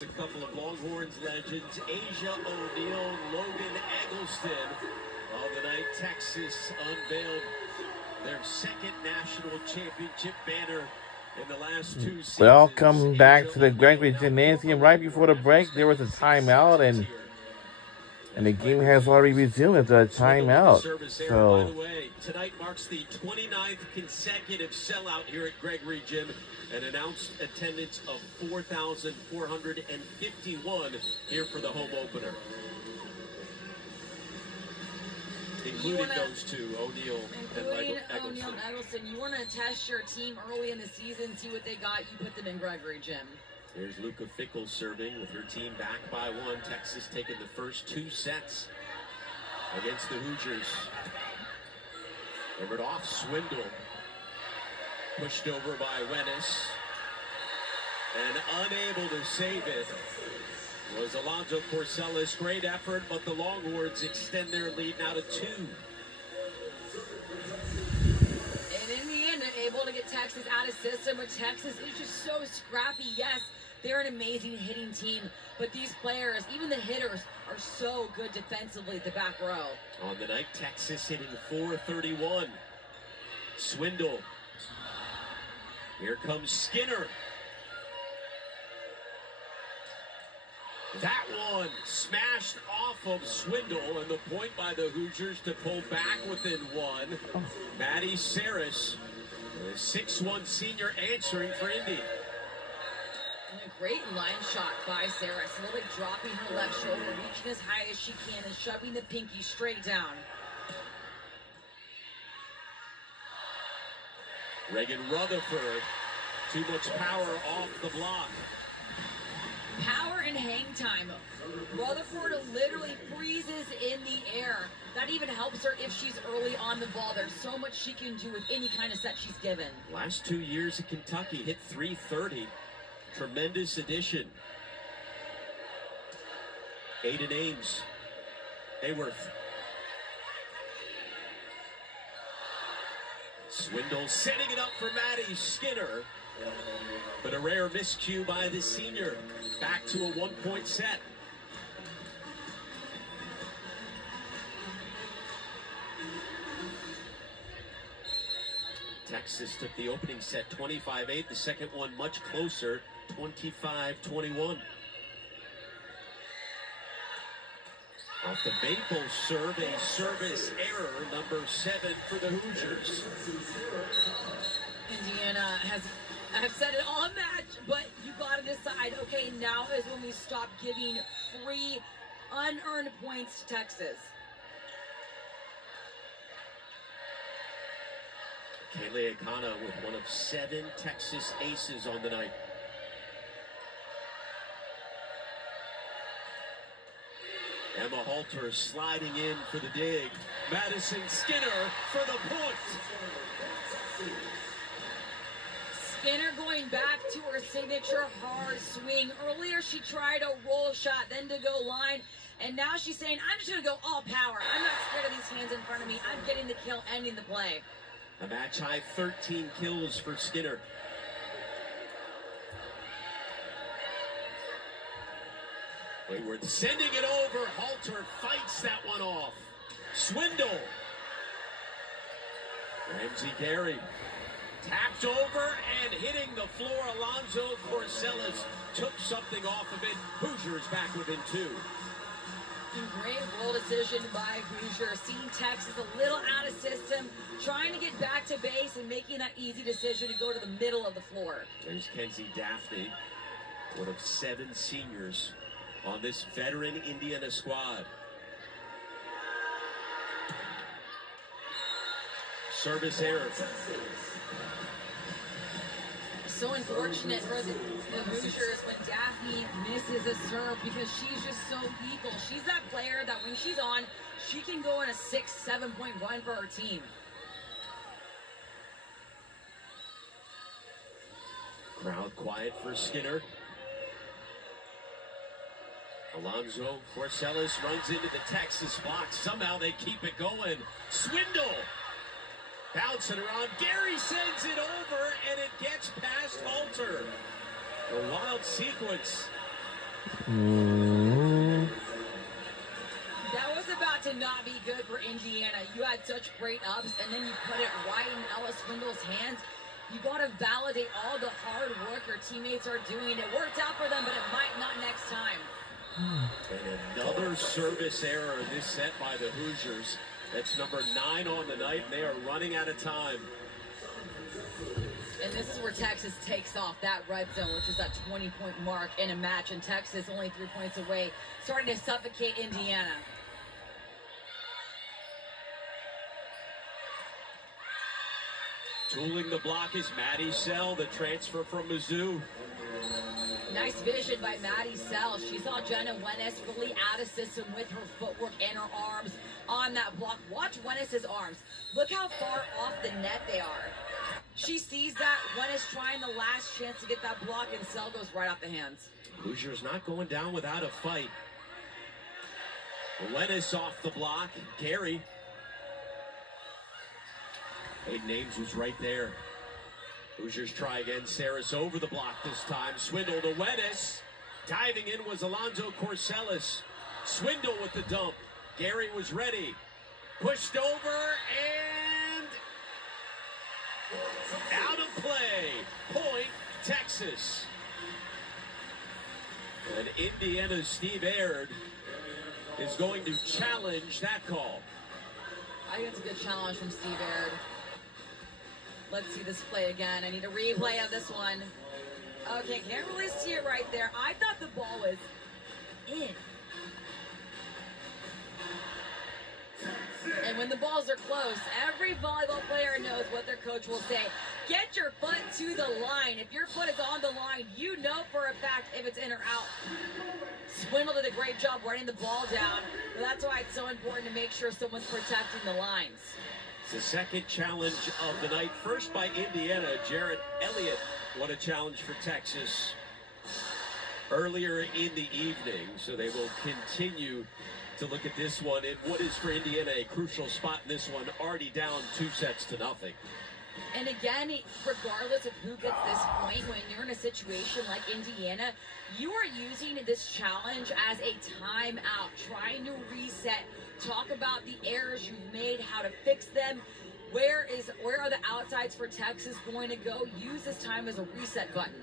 A couple of Longhorns legends, Asia O'Neal, Logan Eggleston. On the night, Texas unveiled their second national championship banner in the last two seasons. Welcome back to the Gregory Gymnasium. Right before the break, there was a timeout, and the game has already resumed at the timeout. So, by the way, tonight marks the 29th consecutive sellout here at Gregory Gym. An announced attendance of 4,451 here for the home opener. Including those two, O'Neal and Eggleston. You want to test your team early in the season, see what they got, you put them in Gregory Gym. There's Luca Fickle serving with her team back by one. Texas taking the first two sets against the Hoosiers. Over off Swindle. Pushed over by Wennis. And unable to save it was Alonzo Corsellis. Great effort, but the Longhorns extend their lead now to 2. And in the end, they're able to get Texas out of system, but Texas is just so scrappy. Yes, they're an amazing hitting team, but these players, even the hitters, are so good defensively at the back row. On the night, Texas hitting .431. Swindle. Here comes Skinner. That one smashed off of Swindle, and the point by the Hoosiers to pull back within 1. Maddie Saris, the 6'1" senior, answering for Indy. And a great line shot by Saris, really dropping her left shoulder, reaching as high as she can, and shoving the pinky straight down. Reagan Rutherford, too much power off the block. Power and hang time. Rutherford literally freezes in the air. That even helps her if she's early on the ball. There's so much she can do with any kind of set she's given. Last 2 years at Kentucky, hit .330. Tremendous addition. Aiden Ames. Hayworth. Swindle setting it up for Maddie Skinner. But a rare miscue by the senior. Back to a 1-point set. Texas took the opening set 25-8. The second one much closer, 25-21. Off the Maple serve, a service error, number 7 for the Hoosiers. Indiana has, I've said it all match, but you got to decide, okay, now is when we stop giving free, unearned points to Texas. Kaylee Akana with one of 7 Texas aces on the night. Emma Halter sliding in for the dig. Madison Skinner for the point. Skinner going back to her signature hard swing. Earlier she tried a roll shot, then to go line, and now she's saying, I'm just going to go all power. I'm not scared of these hands in front of me. I'm getting the kill, ending the play. A match high 13 kills for Skinner. Hayward sending it over. Halter fights that one off. Swindle. Ramsey Gary tapped over and hitting the floor. Alonzo Corsellis took something off of it. Hoosiers back within 2. Great roll decision by Hoosiers. Seeing Texas a little out of system, trying to get back to base and making that easy decision to go to the middle of the floor. There's Kenzie Daphne, one of 7 seniors on this veteran Indiana squad. Service error. So unfortunate for the Hoosiers when Daphne misses a serve, because she's just so lethal. She's that player that when she's on, she can go on a 6-7 point run for her team. Crowd quiet for Skinner. Alonzo Corsellis runs into the Texas box. Somehow they keep it going. Swindle bouncing around. Gary sends it over, and it gets past Halter. A wild sequence That was about to not be good for Indiana. You had such great ups, and then you put it right in Ella Swindle's hands. You got to validate all the hard work your teammates are doing. It worked out for them, but it might not next time. And another service error in this set by the Hoosiers. That's number 9 on the night, and they are running out of time. And this is where Texas takes off that red zone, which is that 20-point mark in a match. And Texas only 3 points away, starting to suffocate Indiana. Tooling the block is Maddie Sell, the transfer from Mizzou. Nice vision by Maddie Sell. She saw Jenna Wennes really out of system with her footwork and her arms on that block. Watch Wennes' arms. Look how far off the net they are. She sees that Wennes trying the last chance to get that block, and Sell goes right off the hands. Hoosiers not going down without a fight. Wennes off the block. Carey. Hayden Ames was right there. Hoosiers try again. Saris over the block this time. Swindle to Wennes. Diving in was Alonzo Corsellis. Swindle with the dump. Gary was ready. Pushed over and out of play. Point, Texas. And Indiana's Steve Aird is going to challenge that call. I think it's a good challenge from Steve Aird. Let's see this play again. I need a replay of this one. Okay, can't really see it right there. I thought the ball was in. And when the balls are close, every volleyball player knows what their coach will say. Get your foot to the line. If your foot is on the line, you know for a fact if it's in or out. Swindle did a great job running the ball down. But that's why it's so important to make sure someone's protecting the lines. It's the second challenge of the night. First by Indiana, Jarrett Elliott won a challenge for Texas earlier in the evening. So they will continue to look at this one in what is for Indiana a crucial spot in this one, already down 2-0. And again, regardless of who gets this point, when you're in a situation like Indiana, you are using this challenge as a timeout, trying to reset, talk about the errors you've made, how to fix them. Where are the outsides for Texas going to go? Use this time as a reset button.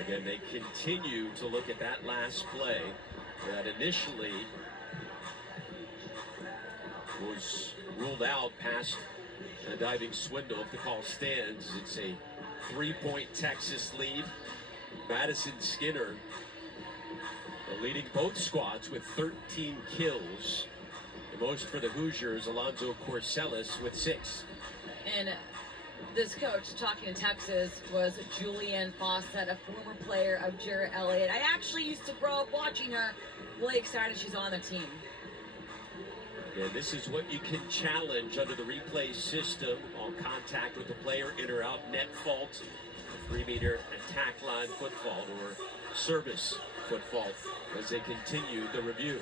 Again, they continue to look at that last play that initially was ruled out past a diving swindle. If the call stands, it's a 3-point Texas lead. Madison Skinner leading both squads with 13 kills. The most for the Hoosiers, Alonzo Corsellis with 6. And this coach talking to Texas was Julianne Fawcett, a former player of Jarrett Elliott. I actually used to grow up watching her. Really excited she's on the team. Yeah, this is what you can challenge under the replay system on contact with the player, in or out, net fault, 3-meter attack line foot fault, or service foot fault as they continue the review.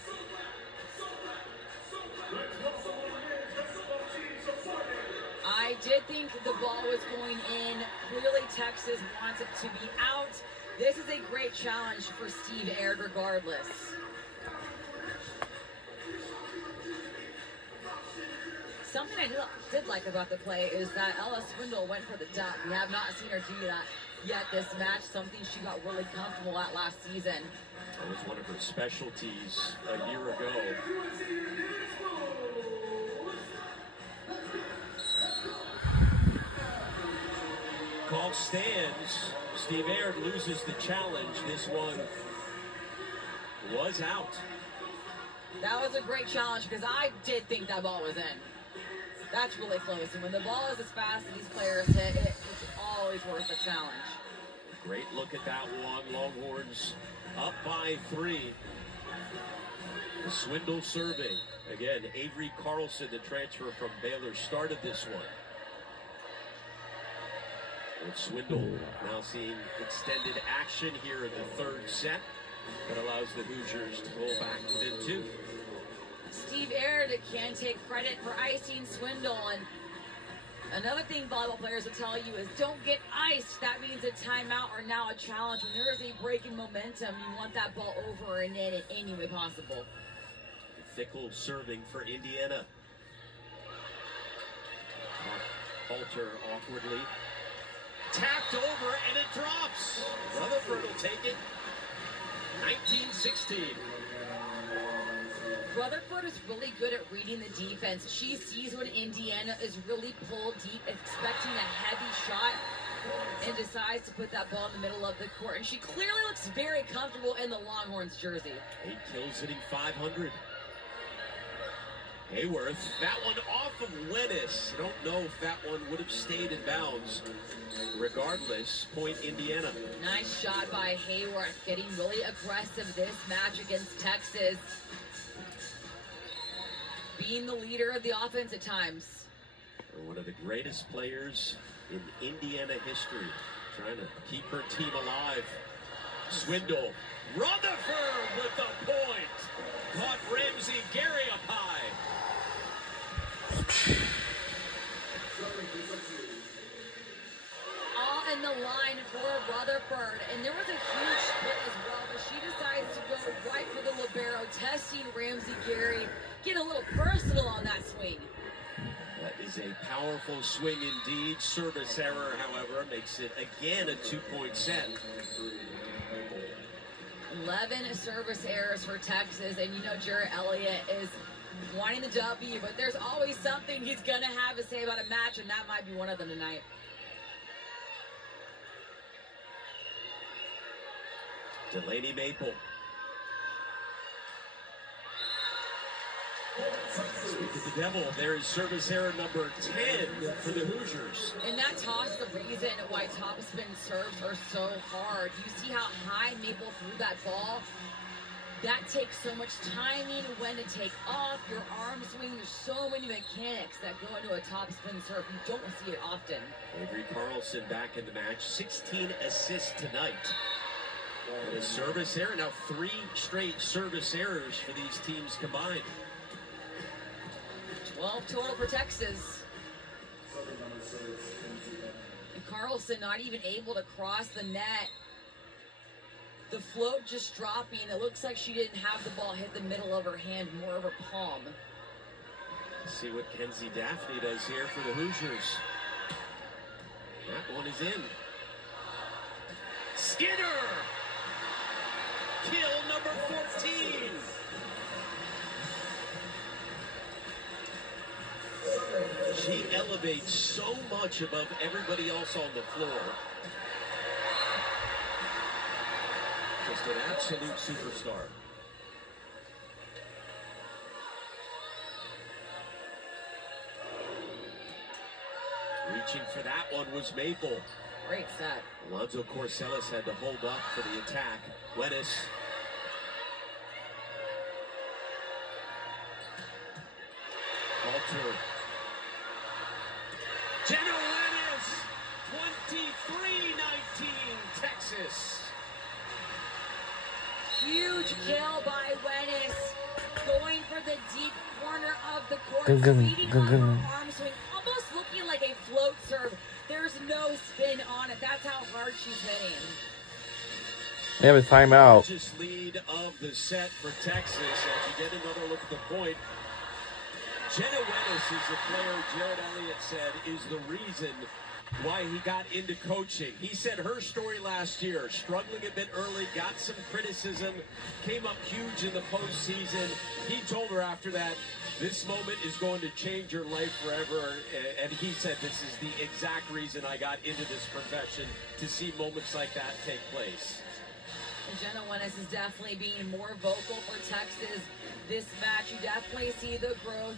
I did think the ball was going in. Clearly, Texas wants it to be out. This is a great challenge for Steve Aird regardless. Something I did like about the play is that Ella Swindle went for the dump. We have not seen her do that yet this match, something she got really comfortable at last season. That was one of her specialties a year ago. Call stands. Steve Aird loses the challenge. This one was out. That was a great challenge because I did think that ball was in. That's really close. And when the ball is as fast as these players hit, it's always worth a challenge. Great look at that one. Longhorns up by 3. The Swindle serving. Again, Avery Carlson, the transfer from Baylor, started this one. With Swindle now seeing extended action here in the third set. That allows the Hoosiers to pull back within 2. Steve Aird can take credit for icing Swindle, and Another thing volleyball players will tell you is don't get iced. That means a timeout or now a challenge. When there is a break in momentum, you want that ball over and in any way possible. Fickle serving for Indiana. Halter awkwardly. Tapped over and it drops. Rutherford will take it. 19-16. Rutherford is really good at reading the defense. She sees when Indiana is really pulled deep, expecting a heavy shot, and decides to put that ball in the middle of the court. And she clearly looks very comfortable in the Longhorns jersey. 8 kills hitting 500. Hayworth, that one off of Wennis. I don't know if that one would have stayed in bounds. Regardless, point Indiana. Nice shot by Hayworth, getting really aggressive this match against Texas. Being the leader of the offense at times. One of the greatest players in Indiana history. Trying to keep her team alive. Swindle. Rutherford with the point. Caught Ramsey Gary up high. All in the line for Rutherford. And there was a huge split as well, but she decides to go right for the libero, testing Ramsey Gary. Get a little personal on that swing. That is a powerful swing indeed. Service error, however, makes it again a 2-point set. 11 service errors for Texas, and you know Jarrett Elliott is wanting the W, but there's always something he's going to have to say about a match, and that might be one of them tonight. Delaney Maple. Speak of the devil, there is service error number 10 for the Hoosiers. And that toss, the reason why topspin serves are so hard. You see how high Maple threw that ball? That takes so much timing, when to take off, your arm swing. There's so many mechanics that go into a topspin serve. You don't see it often. Avery Carlson back in the match, 16 assists tonight. And a service error, now 3 straight service errors for these teams combined. 12 total for Texas. And Carlson not even able to cross the net. The float just dropping. It looks like she didn't have the ball hit the middle of her hand, more of her palm. See what Kenzie Daphne does here for the Hoosiers. That one is in. Skinner! Kill number 14. She elevates so much above everybody else on the floor. Just an absolute superstar. Reaching for that one was Maple. Great set. Alonzo Corsellis had to hold up for the attack. Wennis. Halter. Jenna Wennis. 23-19 Texas. Huge kill by Wennis. Going for the deep corner of the court. Leading on her arm swing. Almost looking like a float serve. There's no spin on it. That's how hard she's hitting. They have a timeout. Just lead of the set for Texas as you get another look at the point. Jenna Wennis is the player Jarrett Elliott said is the reason why he got into coaching. He said her story last year, struggling a bit early, got some criticism, came up huge in the postseason. He told her after that, this moment is going to change your life forever. And he said, this is the exact reason I got into this profession, to see moments like that take place. And Jenna Wennis is definitely being more vocal for Texas this match. You definitely see the growth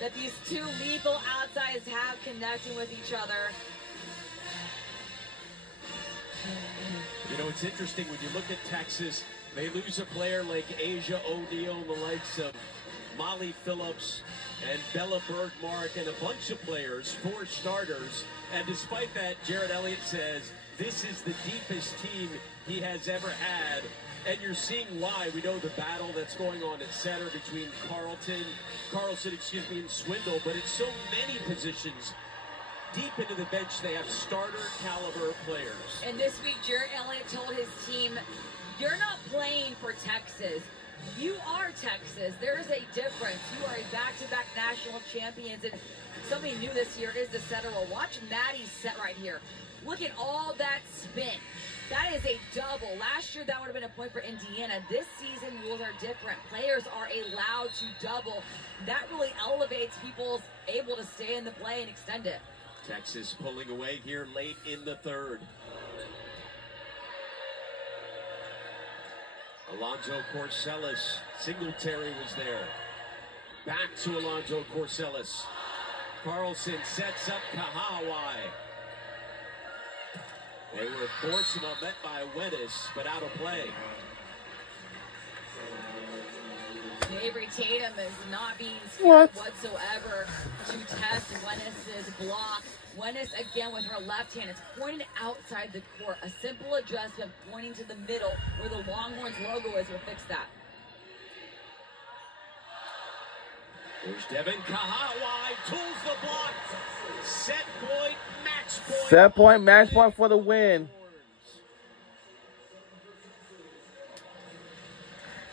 that these two lethal outsides have connecting with each other. You know, it's interesting when you look at Texas, they lose a player like Asia O'Neal and the likes of Molly Phillips and Bella Bergmark and a bunch of players, 4 starters. And despite that, Jarrett Elliott says this is the deepest team he has ever had. And you're seeing why. We know the battle that's going on at center between Carlson, and Swindle, but it's so many positions deep into the bench, they have starter caliber players. And this week, Jarrett Elliott told his team, you're not playing for Texas. You are Texas. There is a difference. You are a back-to-back national champions. And something new this year is the setter roll. Watch Maddie's set right here. Look at all that spin. That is a double. Last year, that would have been a point for Indiana. This season, rules are different. Players are allowed to double. That really elevates people's able to stay in the play and extend it. Texas pulling away here late in the third. Alonzo Corsellis. Singletary was there. Back to Alonzo Corsellis. Carlson sets up Kahawai. They were forced and met by Weddis, but out of play. Avery Tatum is not being scared whatsoever to test Wenis's block. Wenis again with her left hand. It's pointed outside the court. A simple adjustment pointing to the middle where the Longhorns logo is will fix that. There's Devin Kahawai, tools the block. Set point, match point. Set point, match point for the win.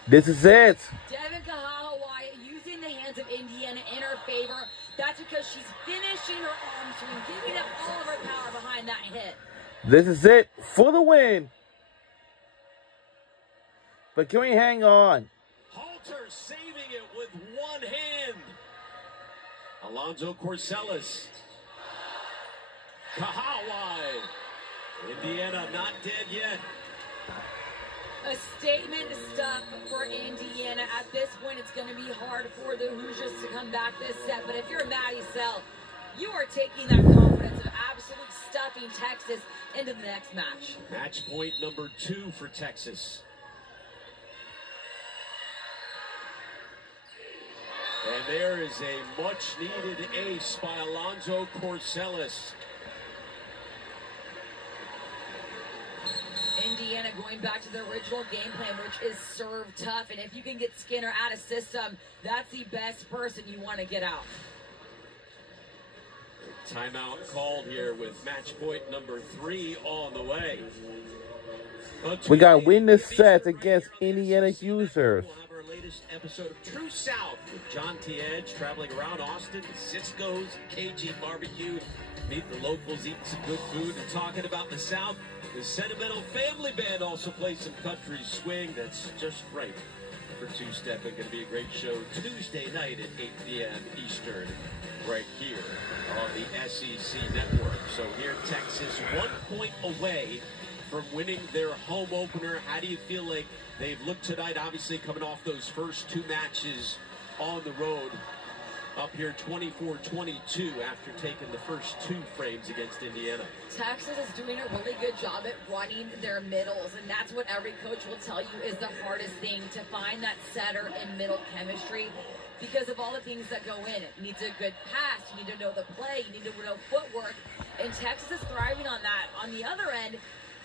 This is it. Devin Kahawai using the hands of Indiana in her favor. That's because she's finishing her arm swing, giving up all of her power behind that hit. This is it for the win. But can we hang on? Halter saving it with one hand. Alonzo Corsellis. Kahawai. Indiana not dead yet. A statement stuff for Indiana. At this point, it's going to be hard for the Hoosiers to come back this set. But if you're Maddie Sell, you are taking that confidence of absolutely stuffing Texas into the next match. Match point number 2 for Texas. And there is a much-needed ace by Alonzo Corsellis. Indiana going back to the original game plan, which is serve tough. And if you can get Skinner out of system, that's the best person you want to get out. Timeout called here with match point number 3 on the way. We got to win this set against Indiana Hoosiers. We'll have our latest episode of True South with John T. Edge traveling around Austin, Cisco's, KG Barbecue, meeting the locals, eating some good food, and talking about the South. The Sentimental Family Band also plays some country swing that's just right for two-step. It's going to be a great show Tuesday night at 8 p.m. Eastern right here on the SEC Network. So here Texas 1 point away from winning their home opener. How do you feel like they've looked tonight? Obviously coming off those first 2 matches on the road. Up here 24-22 after taking the first 2 frames against Indiana. Texas is doing a really good job at running their middles, and that's what every coach will tell you is the hardest thing, to find that setter and middle chemistry because of all the things that go in. It needs a good pass, you need to know the play, you need to know footwork, and Texas is thriving on that. On the other end,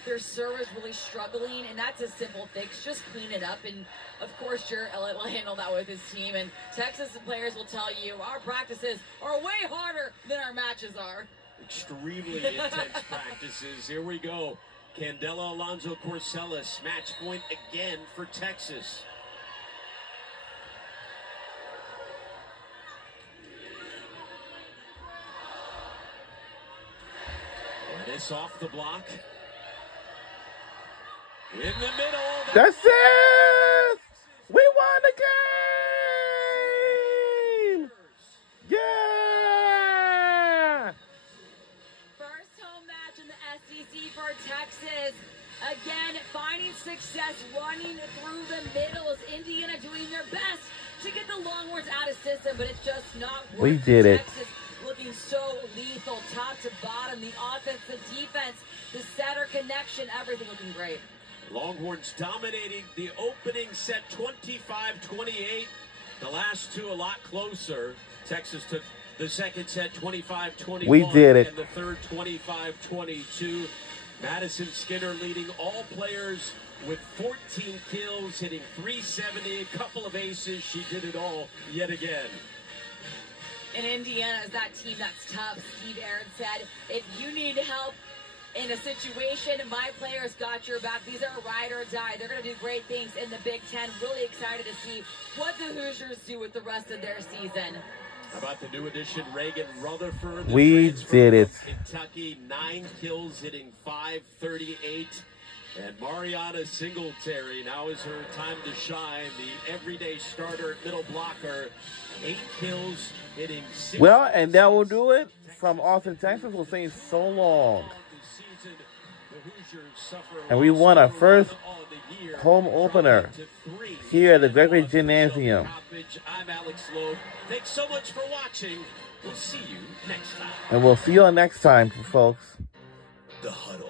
their serve is really struggling, and that's a simple fix. Just clean it up, and of course, Jarrett Elliott will handle that with his team. And Texas players will tell you our practices are way harder than our matches are. Extremely intense practices. Here we go. Candela Alonzo Corsellis, match point again for Texas. This off the block. In the middle. That's it! We won the game! Yeah! First home match in the SEC for Texas. Again, finding success running through the middles. Indiana doing their best to get the Longhorns out of system, but it's just not working. We did it. Texas looking so lethal, top to bottom. The offense, the defense, the setter connection, everything looking great. Longhorns dominating the opening set 25-28. The last 2 a lot closer. Texas took the second set 25-21. We did it. And the third 25-22. Madison Skinner leading all players with 14 kills, hitting 370, a couple of aces. She did it all yet again. And Indiana is that team that's tough. Steve Aaron said, if you need help in a situation, my players got your back. These are ride or die. They're going to do great things in the Big Ten. Really excited to see what the Hoosiers do with the rest of their season. How about the new addition, Reagan Rutherford? We did it. Kentucky, 9 kills, hitting .538. And Mariana Singletary, now is her time to shine. The everyday starter, middle blocker, 8 kills, hitting 6. Well, and that will do it from Austin, Texas. We'll say so long. And we won our first home opener here at the Gregory Gymnasium. I'm Alex Loeb. Thanks so much for watching. We'll see you next time. And we'll see you next time, folks. The Huddle.